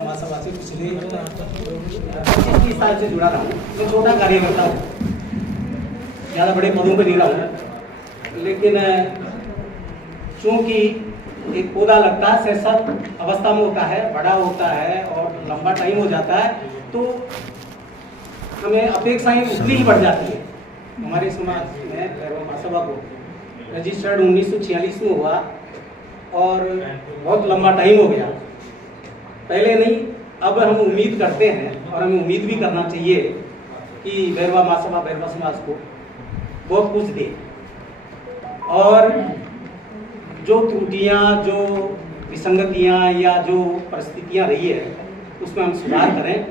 सभा से पिछले 25-30 साल से जुड़ा रहा हूँ। मैं छोटा कार्यकर्ता हूँ, ज़्यादा बड़े पदों पर नहीं रहा हूँ, लेकिन चूँकि एक पौधा लगता है शैशव अवस्था में होता है, बड़ा होता है और लंबा टाइम हो जाता है, तो हमें अपेक्षाएं उतनी ही बढ़ जाती है। हमारे समाज में भैरवा महासभा को रजिस्टर्ड 1946 में हुआ और बहुत लंबा टाइम हो गया। पहले नहीं, अब हम उम्मीद करते हैं और हमें उम्मीद भी करना चाहिए कि भैरवा महासभा भैरवा समाज को बहुत कुछ दे और जो त्रुटियां, जो विसंगतियां या जो परिस्थितियां रही है उसमें हम सुधार करें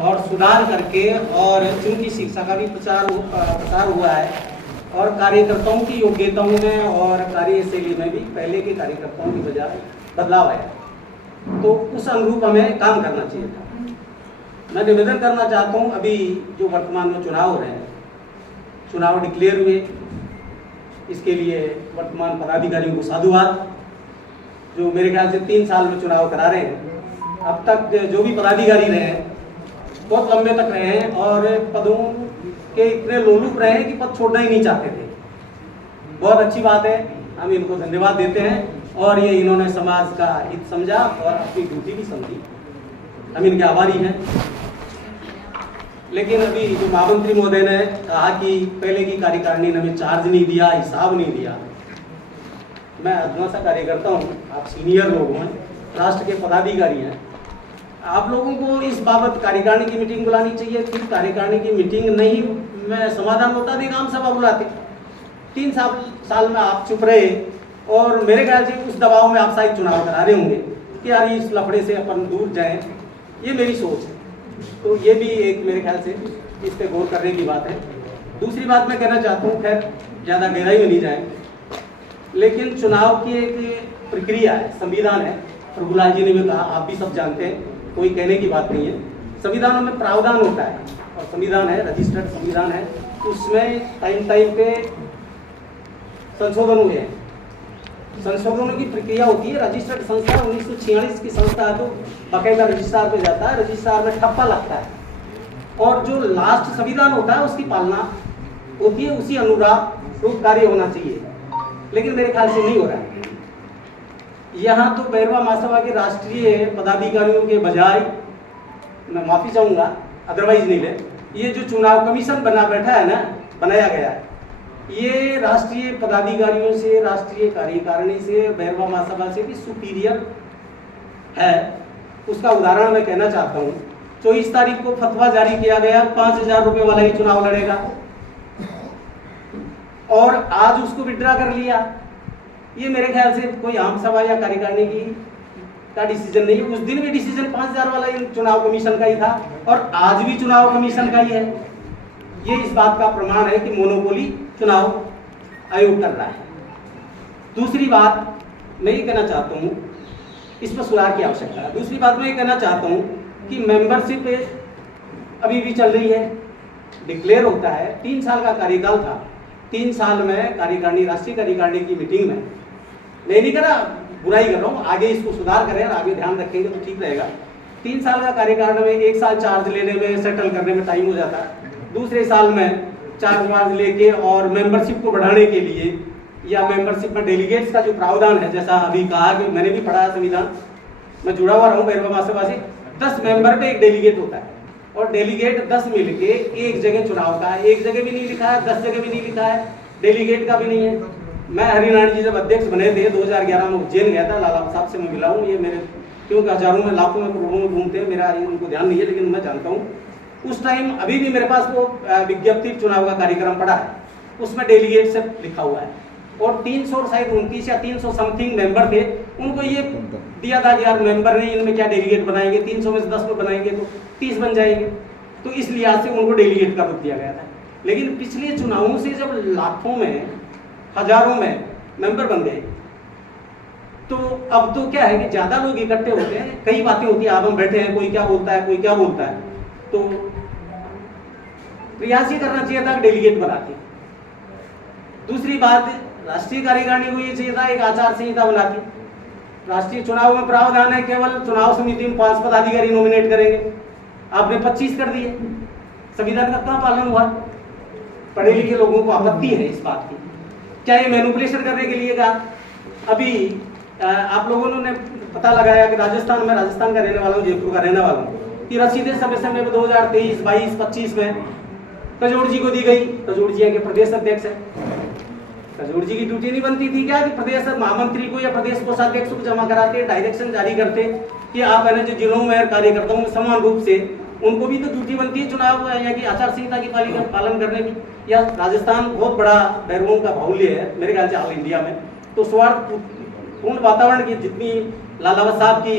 और सुधार करके, और चूंकि शिक्षा का भी प्रसार हुआ है और कार्यकर्ताओं की योग्यताओं में और कार्यशैली में भी पहले के कार्यकर्ताओं की बजाय बदलाव आया, तो उस अनुरूप हमें काम करना चाहिए था। मैं निवेदन करना चाहता हूँ, अभी जो वर्तमान में चुनाव हो रहे हैं, चुनाव डिक्लेयर हुए, इसके लिए वर्तमान पदाधिकारियों को साधुवाद, जो मेरे ख्याल से 3 साल में चुनाव करा रहे हैं। अब तक जो भी पदाधिकारी रहे हैं बहुत लंबे तक रहे हैं और पदों के इतने लोलुप रहे हैं कि पद छोड़ना ही नहीं चाहते थे। बहुत अच्छी बात है, हम इनको धन्यवाद देते हैं और ये इन्होंने समाज का हित समझा और अपनी ड्यूटी भी समझी, हम इनके आभारी हैं। लेकिन अभी जो महामंत्री महोदय ने कहा कि पहले की कार्यकारिणी ने हमें चार्ज नहीं दिया, हिसाब नहीं दिया। मैं अधना सा कार्यकर्ता हूँ, आप सीनियर लोग हैं, राष्ट्र के पदाधिकारी हैं, आप लोगों को इस बाबत कार्यकारिणी की मीटिंग बुलानी चाहिए थी। कार्यकारिणी की मीटिंग नहीं में समाधान होता थी, आम सभा बुलाते। 3 साल में आप चुप रहे और मेरे ख्याल से उस दबाव में आप शायद चुनाव करा रहे होंगे कि यार इस लफड़े से अपन दूर जाएं, ये मेरी सोच है। तो ये भी एक मेरे ख्याल से इस पर गौर करने की बात है। दूसरी बात मैं कहना चाहता हूँ, खैर ज़्यादा गहराई में नहीं जाए, लेकिन चुनाव की एक प्रक्रिया है, संविधान है। प्रभुलाल जी ने भी कहा, आप भी सब जानते हैं, कोई कहने की बात नहीं है। संविधानों में प्रावधान होता है और संविधान है, रजिस्टर्ड संविधान है, उसमें टाइम पे संशोधन हुए हैं। संशोधनों की प्रक्रिया होती है। रजिस्टर्ड संस्था 1946 की संस्था है, तो बाकायदा रजिस्ट्रार पे जाता है, रजिस्ट्रार में ठप्पा लगता है और जो लास्ट संविधान होता है उसकी पालना होती है, उसी अनुरूप कार्य होना चाहिए, लेकिन मेरे ख्याल से नहीं हो रहा है। यहाँ तो भैरवा महासभा के राष्ट्रीय पदाधिकारियों के बजाय, मैं माफी चाहूंगा अदरवाइज नहीं ले, ये जो चुनाव कमीशन बनाया गया है, ये राष्ट्रीय पदाधिकारियों से, राष्ट्रीय कार्यकारिणी से, भैरवा महासभा से भी सुपीरियर है। उसका उदाहरण मैं कहना चाहता हूँ। 24 तारीख को फतवा जारी किया गया, 5000 रुपये वाला ही चुनाव लड़ेगा और आज उसको विड्रा कर लिया। ये मेरे ख्याल से कोई आम सभा या कार्यकारिणी का डिसीजन नहीं है। उस दिन भी डिसीजन 5000 वाला ही चुनाव कमीशन का ही था और आज भी चुनाव कमीशन का ही है। ये इस बात का प्रमाण है कि मोनोपोली चुनाव आयोग कर रहा है। दूसरी बात मैं ये कहना चाहता हूँ, इस पर सुधार की आवश्यकता है। दूसरी बात मैं ये कहना चाहता हूँ कि मेंबरशिप अभी भी चल रही है, डिक्लेयर होता है, 3 साल का कार्यकाल था। 3 साल में कार्यकारिणी, राष्ट्रीय कार्यकारिणी की मीटिंग में, नहीं करा, बुराई कर रहा हूँ, आगे इसको सुधार करें और आगे ध्यान रखेंगे तो ठीक रहेगा। 3 साल का कार्यकाल में 1 साल चार्ज लेने में, सेटल करने में टाइम हो जाता है। दूसरे साल में चार्ज लेके और मेंबरशिप को बढ़ाने के लिए या मेंबरशिप में डेलीगेट्स का जो प्रावधान है, जैसा अभी कहा कि मैंने भी पढ़ा है संविधान, मैं जुड़ा हुआ रहूँ भैरवा महासभा से, 10 मेंबर पे 1 डेलीगेट होता है और डेलीगेट 10 मिलके एक जगह चुनाव का है। एक जगह भी नहीं लिखा है, 10 जगह भी नहीं लिखा है, डेलीगेट का भी नहीं है। मैं हरिनारायण जी जब अध्यक्ष बने थे 2011 में उज्जैन गया था, लाला साहब से मैं मिला हूँ। ये मेरे क्योंकि हजारों में, लाखों में, करोड़ों में घूमते हैं, मेरा उनको ध्यान नहीं है, लेकिन मैं जानता हूँ उस टाइम अभी भी मेरे पास वो विज्ञप्ति चुनाव का कार्यक्रम पड़ा है, उसमें डेलीगेट से लिखा हुआ है और 329 या 300 समथिंग मेंबर थे। उनको ये दिया था कि यार मेंबर नहीं, इनमें क्या डेलीगेट बनाएंगे, 300 में से 10 में बनाएंगे तो 30 बन जाएंगे, तो इस लिहाज से उनको डेलीगेट का रूप दिया गया था। लेकिन पिछले चुनावों से जब लाखों में, हजारों में मेंबर बन गए, तो अब तो क्या है कि ज्यादा लोग इकट्ठे होते हैं, कई बातें होती है, अब हम बैठे हैं, कोई क्या बोलता है, कोई क्या बोलता है, तो प्रयास ये करना चाहिए था डेलीगेट बनाते। दूसरी बात, राष्ट्रीय कार्यकारिणी को ये चाहिए था एक आचार संहिता बनाती राष्ट्रीय चुनाव में प्रावधान है केवल चुनाव समिति में 5 पदाधिकारी नॉमिनेट करेंगे, आपने 25 कर दिए। संविधान का कहाँ पालन हुआ? पढ़े लिखे लोगों को आपत्ति है इस बात की। क्या ये मैनिपुलेशन करने के लिए कहा? अभी आप लोगों ने पता लगाया कि राजस्थान में, राजस्थान का रहने वाला हूँ, जयपुर का रहने वाला हूँ, कि रसीदें समय समय में 2023, 22, 25 में कजोड़ जी को दी गई। कजोड़ जी के प्रदेश अध्यक्ष है। कजोड़ जी की ड्यूटी नहीं बनती थी क्या कि प्रदेश महामंत्री को या प्रदेश कोषाध्यक्ष को जमा कराते, डायरेक्शन जारी करते कि आप है ना जो जिलों में कार्यकर्ताओं में समान रूप से, उनको भी तो ड्यूटी बनती है चुनाव या कि आचार संहिता की पालन करने की। या राजस्थान बहुत बड़ा बैरवों का बाहुल्य है मेरे ख्याल से ऑल इंडिया में, तो स्वार्थपूर्ण वातावरण की जितनी लालावत साहब की,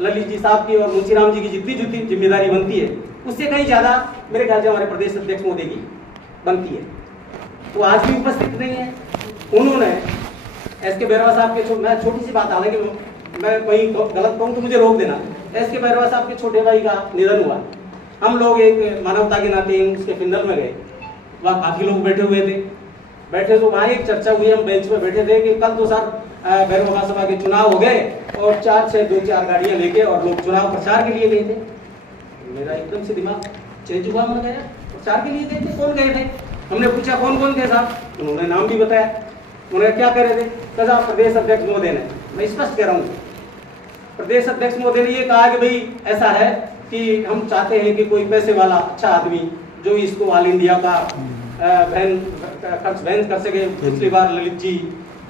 ललित जी साहब की और मुंशीराम जी की जितनी जिम्मेदारी बनती है, उससे कहीं ज्यादा मेरे ख्याल से हमारे प्रदेश अध्यक्ष मोदी की बनती है। तो आज भी उपस्थित नहीं है। उन्होंने एस के बैरवा साहब के, मैं छोटी सी बात, हालांकि मैं कहीं गलत कहूँ तो मुझे रोक देना, एस के बैरवा साहब के छोटे भाई का निधन हुआ। हम लोग एक मानवता के नाते उसके फिंदल में गए, वहाँ काफी लोग बैठे हुए थे। बैठे तो वहाँ एक चर्चा हुई, हम बेंच में बैठे थे कि कल तो सर बैरवा महासभा के चुनाव हो गए और 2-4 गाड़ियां लेके और लोग चुनाव प्रचार के लिए गए थे। मेरा एकदम से दिमाग चेंज हुआ, मन गया प्रचार के लिए गए थे, कौन गए थे? हमने पूछा कौन कौन थे साहब, उन्होंने नाम भी बताया। उन्होंने क्या कह रहे थे? कहा प्रदेश अध्यक्ष महोदय ने, मैं स्पष्ट कह रहा हूँ, प्रदेश अध्यक्ष महोदय ने ये कहा कि भाई ऐसा है कि हम चाहते हैं कि कोई पैसे वाला अच्छा आदमी जो इसको ऑल इंडिया का खर्च वहन कर सके। पिछली बार ललित जी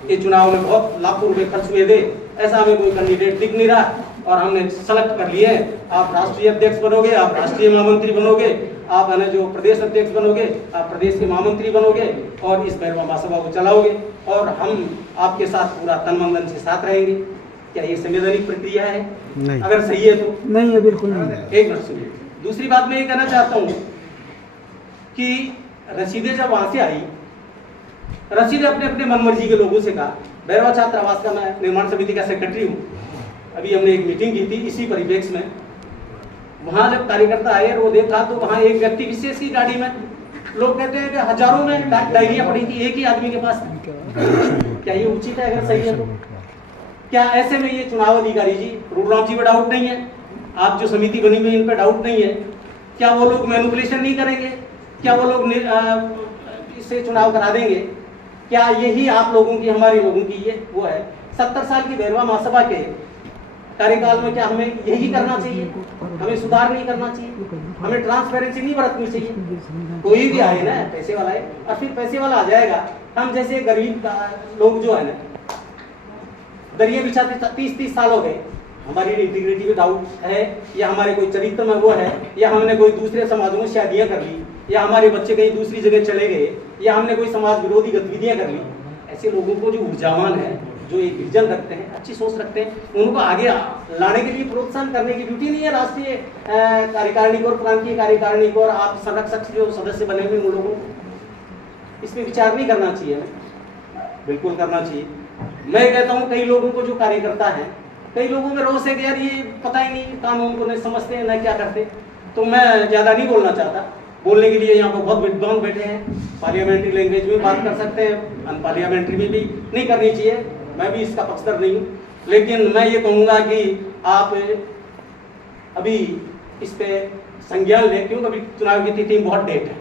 के चुनाव में बहुत लाखों रुपए खर्च हुए थे, ऐसा हमें कोई कैंडिडेट दिख नहीं रहा और हमने सेलेक्ट कर लिए, आप राष्ट्रीय अध्यक्ष बनोगे, आप राष्ट्रीय महामंत्री बनोगे, आप है ना जो प्रदेश अध्यक्ष बनोगे, आप प्रदेश के महामंत्री बनोगे और इस बैरवा महासभा को चलाओगे और हम आपके साथ पूरा तन मन से साथ रहेंगे। क्या ये संवैधानिक प्रक्रिया है? नहीं। अगर सही है तो नहीं है, बिल्कुल नहीं। एक मिनट सुनिए। दूसरी बात मैं ये कहना चाहता हूँ कि रसीदें जब वहां से आई, रसीदें अपने अपने मनमर्जी के लोगों से कहा। बैरवा छात्रावास का मैं निर्माण समिति का सेक्रेटरी हूँ। अभी हमने एक मीटिंग की थी इसी परिप्रेक्ष्य में। वहां जब कार्यकर्ता आए और वो देखा तो वहां एक व्यक्ति विशेष की गाड़ी में, लोग कहते हैं कि हजारों में डायरिया पड़ी थी एक ही आदमी के पास। क्या ये उचित है? अगर सही है तो क्या ऐसे में ये चुनाव अधिकारी जी, रूलराम जी पे डाउट नहीं है, आप जो समिति बनी हुई इन पे डाउट नहीं है, क्या वो लोग मैनिपुलेशन नहीं करेंगे? क्या वो लोग इससे चुनाव करा देंगे? क्या यही आप लोगों की, हमारे लोगों की ये वो है? 70 साल की बैरवा महासभा के कार्यकाल में क्या हमें यही करना चाहिए? हमें सुधार नहीं करना चाहिए? हमें ट्रांसपेरेंसी नहीं बरतनी चाहिए? कोई भी आए ना, पैसे वाला है और फिर पैसे वाला आ जाएगा। हम जैसे गरीब लोग जो है ना, दरिया बिछाते 30-30 साल हो गए, हमारी इंटीग्रिटी में डाउट है या हमारे कोई चरित्र में वो है या हमने कोई दूसरे समाजों में शादियां कर ली या हमारे बच्चे कहीं दूसरी जगह चले गए या हमने कोई समाज विरोधी गतिविधियां कर ली। ऐसे लोगों को जो ऊर्जावान है, जो एक विजन रखते हैं, अच्छी सोच रखते हैं, उनको आगे लाने के लिए प्रोत्साहन करने की ड्यूटी नहीं है राष्ट्रीय कार्यकारिणी को और प्रांतीय कार्यकारिणी को और आप संरक्षक जो सदस्य बने हुए उन लोगों को इसमें विचार नहीं करना चाहिए? बिल्कुल करना चाहिए। मैं कहता हूँ कई लोगों को जो कार्यकर्ता है, कई लोगों में रोष है कि यार ये पता ही नहीं, कानून को नहीं समझते हैं, न क्या करते। तो मैं ज़्यादा नहीं बोलना चाहता। बोलने के लिए यहाँ पर बहुत विद्वान बैठे हैं, पार्लियामेंट्री लैंग्वेज में बात कर सकते हैं, अनपार्लियामेंट्री में भी नहीं करनी चाहिए, मैं भी इसका पक्षधर नहीं हूँ। लेकिन मैं ये कहूँगा कि आप अभी इस पे संज्ञान लें, क्योंकि अभी चुनाव की तिथि बहुत डेट है।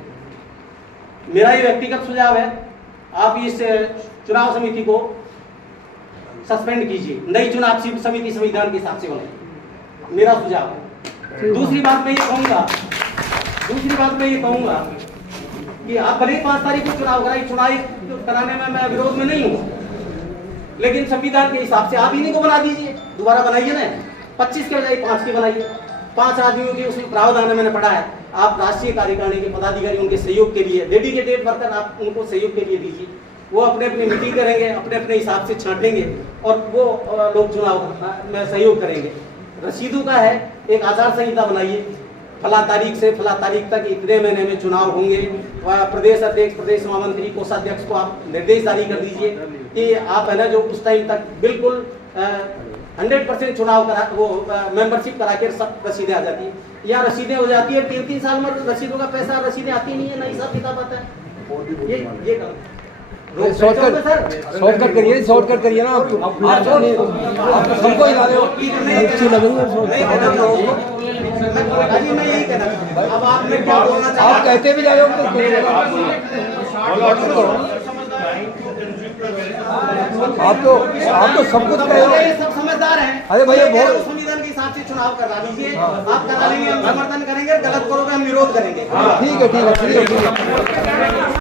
मेरा ये व्यक्तिगत सुझाव है, आप इस चुनाव समिति को सस्पेंड कीजिए, नई चुनाव समिति संविधान के हिसाब से बनाइए, मेरा सुझाव है। दूसरी बात मैं ये कहूंगा कि आप भले 5 तारीख को चुनाव कराने में मैं विरोध में नहीं हूँ, लेकिन संविधान के हिसाब से आप इन्हीं को बना दीजिए, दोबारा बनाइए ना, 25 के बजाय 5 की बनाइए। 5 आदमियों की उसमें प्रावधान मैंने पढ़ा है। आप राष्ट्रीय कार्यकारिणी के पदाधिकारी उनके सहयोग के लिए, डेडिकेटेड वर्कर आप उनको सहयोग के लिए दीजिए, वो अपने अपनी मीटिंग करेंगे, अपने अपने हिसाब से छांटेंगे और वो लोग चुनाव में सहयोग करेंगे। रसीदों का है, एक आचार संहिता बनाइए, फला तारीख से फला तारीख तक इतने महीने में चुनाव होंगे। प्रदेश अध्यक्ष, प्रदेश महामंत्री, कोषाध्यक्ष को आप निर्देश जारी कर दीजिए कि आप है ना जो उस टाइम तक बिल्कुल 100% चुनाव करा, वो मेंबरशिप करा के सब रसीदें आ जाती है, या रसीदें हो जाती है 3-3 साल में रसीदों का पैसा, रसीदें आती नहीं है, ना हिसाब किताब आता है। ये शॉर्टकट करिए, शॉर्टकट करिए ना आप सबको हिला रहे हो। अच्छी लग रही है अजी मैं यही कहना चाहता हूं। अब आपने क्या बोलना चाहा? आप कहते भी जा रहे हो आप तो सब कुछ कह रहे हो। ये सब समझदार हैं। अरे भैया बहुत संविधान के हिसाब से चुनाव करा दीजिए। आप करा लेंगे, हम समर्थन करेंगे, गलत करोगे हम विरोध करेंगे। ठीक है।